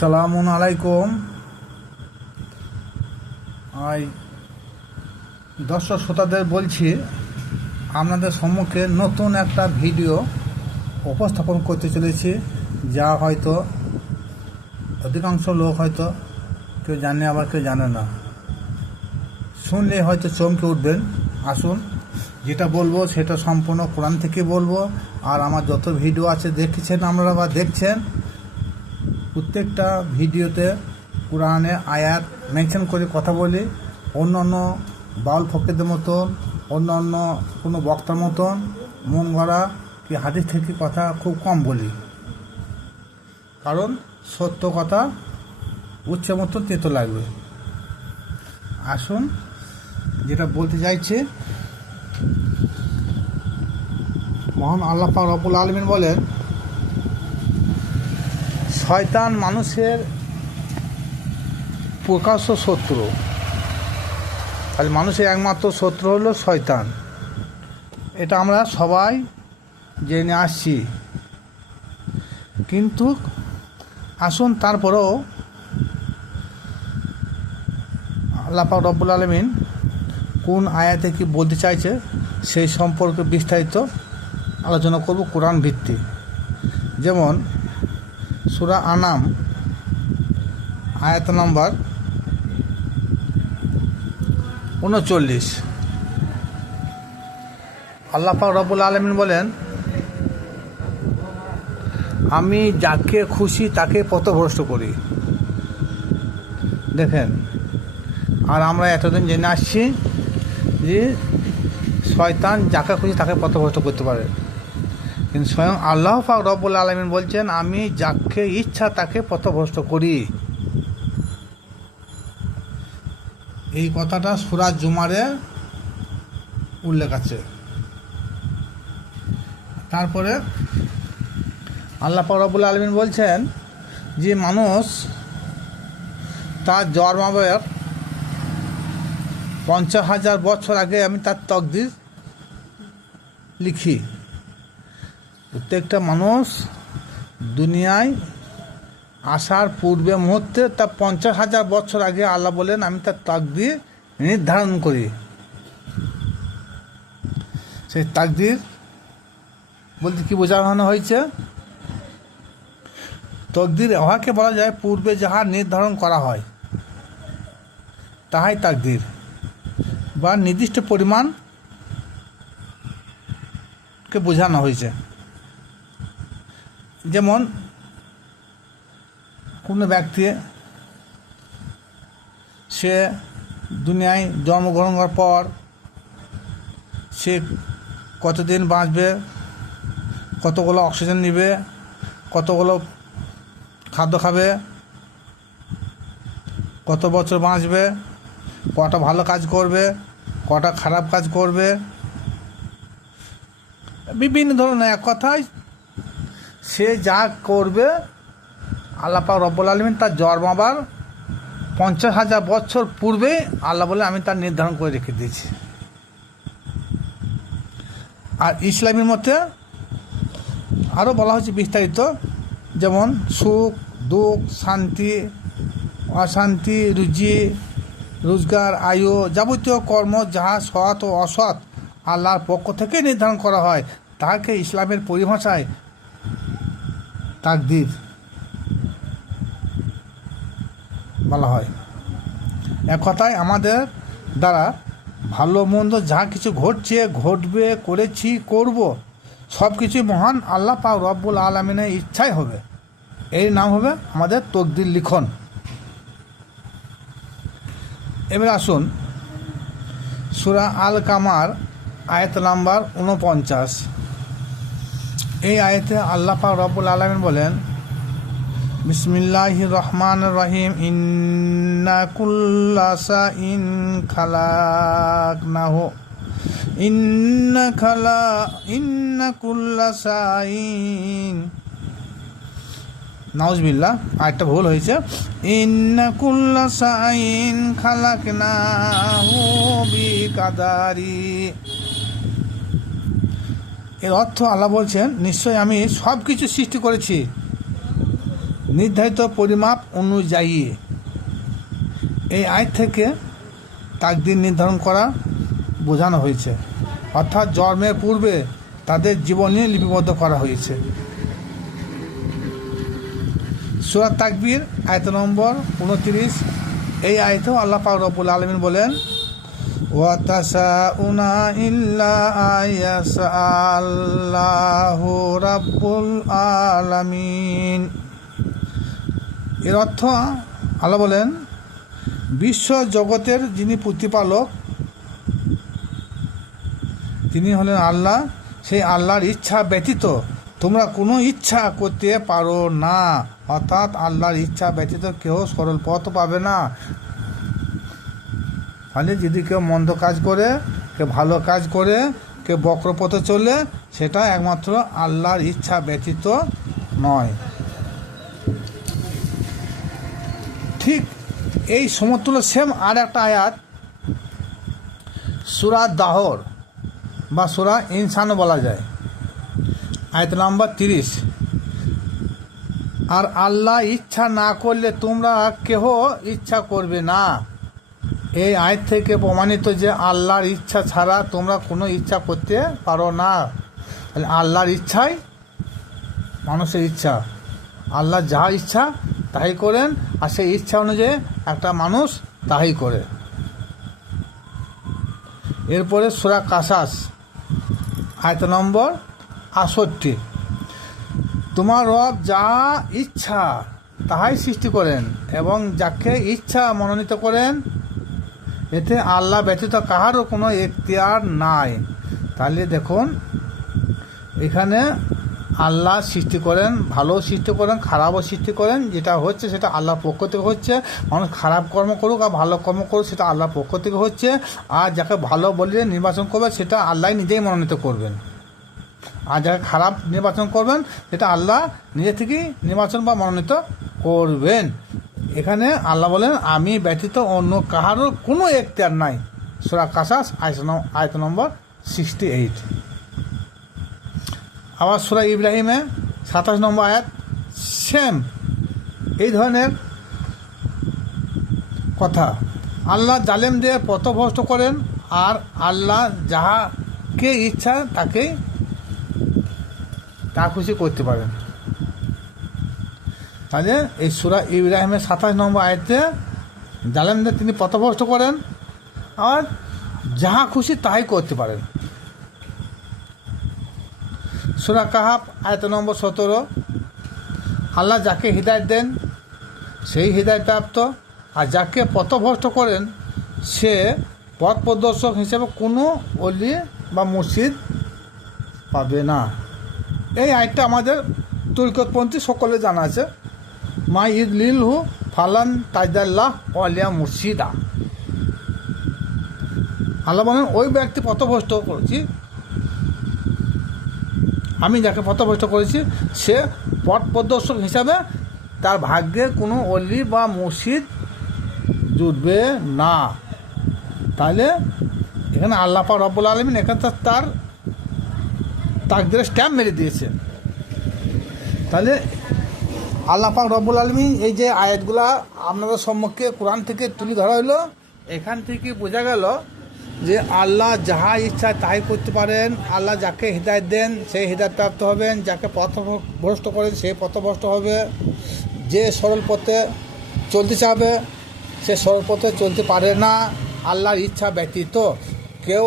আসসালামু আলাইকুম। আই, দর্শক শ্রোতাদের বলছি, আপনাদের সম্মুখে নতুন একটা ভিডিও উপস্থাপন করতে চলেছি, যা হয়তো অধিকাংশ লোক হয়তো কেউ জানে, আবার কেউ জানে না। শুনলে হয়তো চমকে উঠবেন। আসুন, যেটা বলব সেটা সম্পূর্ণ কোরআন থেকে বলব। আর আমার যত ভিডিও আছে, দেখেছেন আপনারা বা দেখছেন প্রত্যেকটা ভিডিওতে কোরআনে আয়াত মেনশন করে কথা বলি অন্য অন্য বাউল ফকিরদের মতন অন্য অন্য কোনো বক্তার মতন মন গড়া কি হাদিস থেকে কথা খুব কম বলি। কারণ সত্য কথা উচ্চ মতন তেতো লাগবে। আসুন, যেটা বলতে চাইছি, মহান আল্লাহ পাক রব্বুল আলমিন বলেন শয়তান মানুষের প্রকাশ্য শত্রু। আর মানুষের একমাত্র শত্রু হলো শয়তান। এটা আমরা সবাই জেনে আসছি। কিন্তু আসুন তারপরেও আল্লাহ পাক রব্বুল আলমিন কোন আয়াতে কি বলতে চাইছে সেই সম্পর্কে বিস্তারিত আলোচনা করব কোরআন ভিত্তি যেমন সুরা আনাম, আয়াত নম্বর উনচল্লিশ। আল্লাহ রবুল আলমিন বলেন, আমি যাকে খুশি তাকে পথভ্রষ্ট করি। দেখেন, আর আমরা এতদিন জেনে আসছি যে শয়তান যাকে খুশি তাকে পথভ্রষ্ট করতে পারে। কিন্তু স্বয়ং আল্লাহ পাক রব্বুল আলমিন বলছেন, আমি যাকে ইচ্ছা তাকে পথভ্রষ্ট করি। এই কথাটা সুরাজ জুমারে উল্লেখ আছে। তারপরে আল্লাহ পাক রব্বুল আলমিন বলছেন যে, মানুষ তার জন্মাবের পঞ্চাশ হাজার বছর আগে আমি তার তকদির লিখি। প্রত্যেকটা মানুষ দুনিয়ায় আসার পূর্বে মুহূর্তে তার পঞ্চাশ হাজার বছর আগে আল্লাহ বলেন, আমি তার তাকদির নির্ধারণ করি। সেই তাকদির বলতে কি বোঝানো হয়েছে? তকদির উহাকে বলা যায় পূর্বে যাহা নির্ধারণ করা হয়, তাহাই তাকদির। বা নির্দিষ্ট পরিমাণকে বোঝানো হয়েছে। যেমন কোনো ব্যক্তি সে দুনিয়ায় জন্মগ্রহণ করার পর সে কতদিন বাঁচবে, কতগুলো অক্সিজেন নেবে, কতগুলো খাদ্য খাবে, কত বছর বাঁচবে, কটা ভালো কাজ করবে, কটা খারাপ কাজ করবে, বিভিন্ন ধরনের এক কথায় সে যা করবে আল্লাপা রব্বুল আলমিন তার জন্মাবার পঞ্চাশ হাজার বছর পূর্বে আল্লাহ বলে আমি তার নির্ধারণ করে রেখে দিয়েছি। আর ইসলামের মধ্যে আরও বলা হচ্ছে বিস্তারিত, যেমন সুখ, দুঃখ, শান্তি, অশান্তি, রুজি, রোজগার, আয়ু যাবতীয় কর্ম যাহা সৎ ও অসৎ আল্লাহর পক্ষ থেকে নির্ধারণ করা হয়, তাহাকে ইসলামের পরিভাষায় তাকদির বলা হয়। এক কথায় আমাদের দ্বারা ভালো মন্দ যা কিছু ঘটছে, ঘটবে, করেছি, করব সব কিছুই মহান আল্লাহ পাক রব্বুল আলমিনের ইচ্ছাই হবে। এর নাম হবে আমাদের তকদির লিখন। এবার আসুন সুরা আল কামার আয়াত নাম্বার উনপঞ্চাশ এই আয়তে আল্লাহ পাক রব্বুল আলমিন বলেন বিসমিল্লাহ রহমান রহিম, ইন্না কুল্লাসা ইন খালাক না হো ইন্না খালা, ইন্না কুল্লাসা ইন নাউজবিল্লা আরেকটা ভুল হয়েছে, ইন্না কুল্লাসা ইন খালাক না হো কাদারি এর অর্থ আল্লাহ বলছেন, নিশ্চয় আমি সব কিছু সৃষ্টি করেছি। নির্ধারিত পরিমাপ অনুযায়ী। এই আয় থেকে তাকদিন নির্ধারণ করা বোঝানো হয়েছে। অর্থাৎ জন্মের পূর্বে তাদের জীবনী লিপিবদ্ধ করা হয়েছে। সুরাত তাকবীর, আয়ত নম্বর উনত্রিশ। এই আয়তেও আল্লাহ পাক আলমিন বলেন ওয়াতাসাউনা ইল্লা আয়াসাল্লাহু রাব্বুল আলামিন এর অর্থ আল্লাহ বলেন, বিশ্ব জগতের যিনি প্রতিপালক, তিনি হলেন আল্লাহ। সেই আল্লাহর ইচ্ছা ব্যতীত তোমরা কোনো ইচ্ছা করতে পারো না। অর্থাৎ আল্লাহর ইচ্ছা ব্যতীত কেউ সরল পথ পাবে না। মানে যদি কেউ মন্দ কাজ করে, কেউ ভালো কাজ করে, কেউ বক্রপথে চলে, সেটা একমাত্র আল্লাহর ইচ্ছা ব্যতীত নয়। ঠিক এই সমতুল্য সেম আর একটা আয়াত, সুরা দাহর বা সুরা ইনসানও বলা যায়। আয়াত নাম্বার তিরিশ, আর আল্লাহ ইচ্ছা না করলে তোমরা কেহ ইচ্ছা করবে না। এই আয়াত থেকে প্রমাণিত যে আল্লাহর ইচ্ছা ছাড়া তোমরা কোনো ইচ্ছা করতে পারো না। আল্লাহর ইচ্ছাই মানুষের ইচ্ছা। আল্লাহ যা ইচ্ছা তাই করেন, আর সেই ইচ্ছা অনুযায়ী একটা মানুষ তাই করে। এরপরে সুরা কাসাস, আয়ত নম্বর আষট্টি তোমার রব যা ইচ্ছা তাহাই সৃষ্টি করেন এবং যাকে ইচ্ছা মনোনীত করেন এতে আল্লাহ ব্যতীত কাহারও কোনো এখতিয়ার নাই। তাহলে দেখুন, এখানে আল্লাহ সৃষ্টি করেন, ভালো সৃষ্টি করেন, খারাপও সৃষ্টি করেন, যেটা হচ্ছে সেটা আল্লাহর পক্ষ থেকে হচ্ছে। মানুষ খারাপ কর্ম করুক আর ভালো কর্ম করুক, সেটা আল্লাহর পক্ষ থেকে হচ্ছে। আর যাকে ভালো বলিয়ে নির্বাচন করবে, সেটা আল্লাহ নিজেই মনোনীত করবেন। আর যাকে খারাপ নির্বাচন করবেন, সেটা আল্লাহ নিজে থেকেই নির্বাচন বা মনোনীত করবেন। এখানে আল্লাহ বলেন, আমি ব্যতীত অন্য কাহারও কোনো এখতিয়ার নাই। সুরা কাসাস, আয়ত নম্বর সিক্সটি এইট আবার সুরা ইব্রাহিমে সাতাশ নম্বর আয়াত সেম এই ধরনের কথা। আল্লাহ জালেমদের পথভ্রষ্ট করেন আর আল্লাহ যাহাকে ইচ্ছা তাকেই তা খুশি করতে পারেন। তাহলে এই সুরা ইব্রাহিমের সাতাশ নম্বর আয়তে জালেমদের তিনি পথভ্রষ্ট করেন, আর যাহা খুশি তাই করতে পারেন। সুরা কাহাব আয়ত নম্বর সতেরো, আল্লাহ যাকে হৃদায়ত দেন, সেই হৃদায়ত প্রাপ্ত, আর যাকে পথভ্রষ্ট করেন, সে পথ প্রদর্শক হিসেবে কোনো অলি বা মসজিদ পাবে না। এই আয়টা আমাদের তুর্কতপন্থী সকলে জানা আছে। মা ঈদ লিল হু ফালান তাজাল্লাহ অলিয়া মুর্শিদা। আল্লাহ বলেন, ওই ব্যক্তি পথভ্রষ্ট করেছি। আমি যাকে পথভ্রষ্ট করেছি, সে পথ প্রদর্শক হিসাবে তার ভাগ্যে কোনো অলি বা মসজিদ জুটবে না। তাহলে এখানে আল্লাহ পা রব্বুল আলমিন এখানে তার তাকদের স্ট্যাম্প মেরে দিয়েছে। তাহলে আল্লাহ পাক রব্বুল আলমী এই যে আয়াতগুলা আপনাদের সম্মুখে কোরআন থেকে তুলে ধরা হইল। এখান থেকে বোঝা গেল যে আল্লাহ যাহা ইচ্ছা তাই করতে পারেন, আল্লাহ যাকে হৃদায়ত দেন সেই হৃদায়ত প্রাপ্ত হবেন, যাকে পথভ্রষ্ট করেন সেই পথভ্রষ্ট হবে। যে সরল পথে চলতে চাবে, সে সরল পথে চলতে পারে না, আল্লাহর ইচ্ছা ব্যতীত। কেউ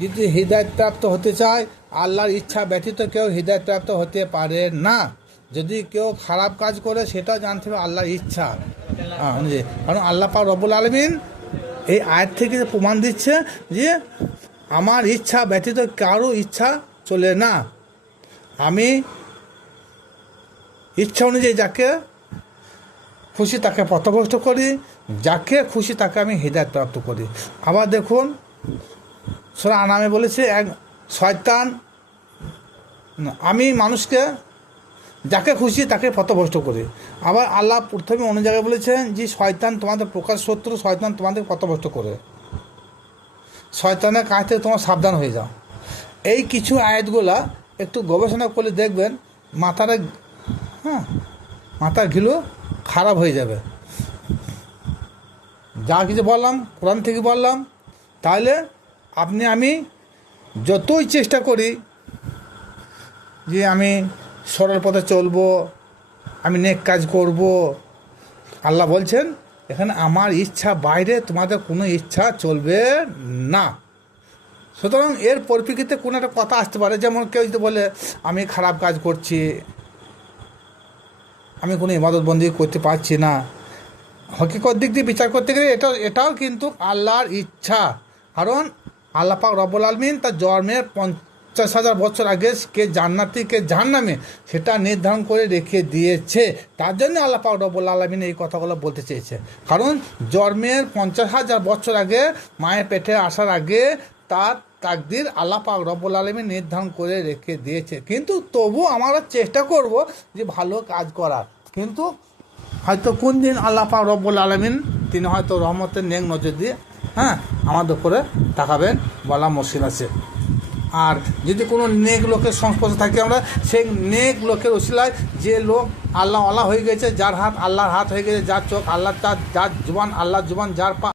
যদি হৃদায়ত প্রাপ্ত হতে চায়, আল্লাহর ইচ্ছা ব্যতীত কেউ হৃদায়ত প্রাপ্ত হতে পারে না। যদি কেউ খারাপ কাজ করে সেটা জানতে হবে আল্লাহর ইচ্ছা। হ্যাঁ, যে- কারণ আল্লাহ পা রবুল আলমিন এই আয়ের থেকে প্রমাণ দিচ্ছে যে আমার ইচ্ছা ব্যতীত কারও ইচ্ছা চলে না। আমি ইচ্ছা অনুযায়ী যাকে খুশি তাকে পথভ্রষ্ট করি যাকে খুশি তাকে আমি হৃদায়ত প্রাপ্ত করি। আবার দেখুন সোরা আনামে বলেছে এক শয়তান আমি মানুষকে যাকে খুশি তাকে পথভ্রষ্ট করি। আবার আল্লাহ প্রথমে অন্য জায়গায় বলেছেন যে, শয়তান তোমাদের প্রকাশ শত্রু, শয়তান তোমাদের পথভ্রষ্ট করে। শয়তানের কাছ থেকে তোমার সাবধান হয়ে যাও। এই কিছু আয়াতগুলা একটু গবেষণা করলে দেখবেন মাথাটা হ্যাঁ মাথার ঘিলু খারাপ হয়ে যাবে। যা কিছু বললাম, কোরআন থেকে বললাম, তাহলে আপনি আমি যতই চেষ্টা করি যে আমি সরল পথে চলবো, আমি নেক কাজ করব। আল্লাহ বলছেন, এখানে আমার ইচ্ছা বাইরে, তোমাদের কোনো ইচ্ছা চলবে না। সুতরাং এর পরিপ্রেক্ষিতে কোনো একটা কথা আসতে পারে, যেমন কেউ যদি বলে, আমি খারাপ কাজ করছি, আমি কোনো ইবাদতবন্দি করতে পারছি না। হকিকত দিক দিয়ে বিচার করতে গেলে এটা, এটাও কিন্তু আল্লাহর ইচ্ছা। কারণ আল্লাহ পাক রব্বুল আলমিন তার জন্মের পঞ্চাশ হাজার বছর আগে কে জান্নাতি কে জাহান্নামে সেটা নির্ধারণ করে রেখে দিয়েছে। তার জন্য আল্লাহ পাক রব্বুল আলমিন এই কথাগুলো বলতে চেয়েছে। কারণ জন্মের পঞ্চাশ হাজার বছর আগে, মায়ের পেটে আসার আগে তার তাকদির আল্লাহ পাক রব্বুল আলমী নির্ধারণ করে রেখে দিয়েছে। কিন্তু তবু আমরা চেষ্টা করব যে ভালো কাজ করার। কিন্তু হয়তো কোন দিন আল্লাহ পাক রব্বুল আলমিন, তিনি হয়তো রহমতের নেক নজর দিয়ে হ্যাঁ আমাদের উপরে তাকাবেন বলা মুশকিল আছে। আর যদি কোনো নেক লোকের সংস্পর্শে থাকি আমরা, সেই নেক লোকের ওসিলায় যে লোক আল্লাহ আল্লাহ হয়ে গেছে, যার হাত আল্লাহর হাত হয়ে গেছে, যার চোখ আল্লাহ তার যার জুবান আল্লাহ জুবান, যার পা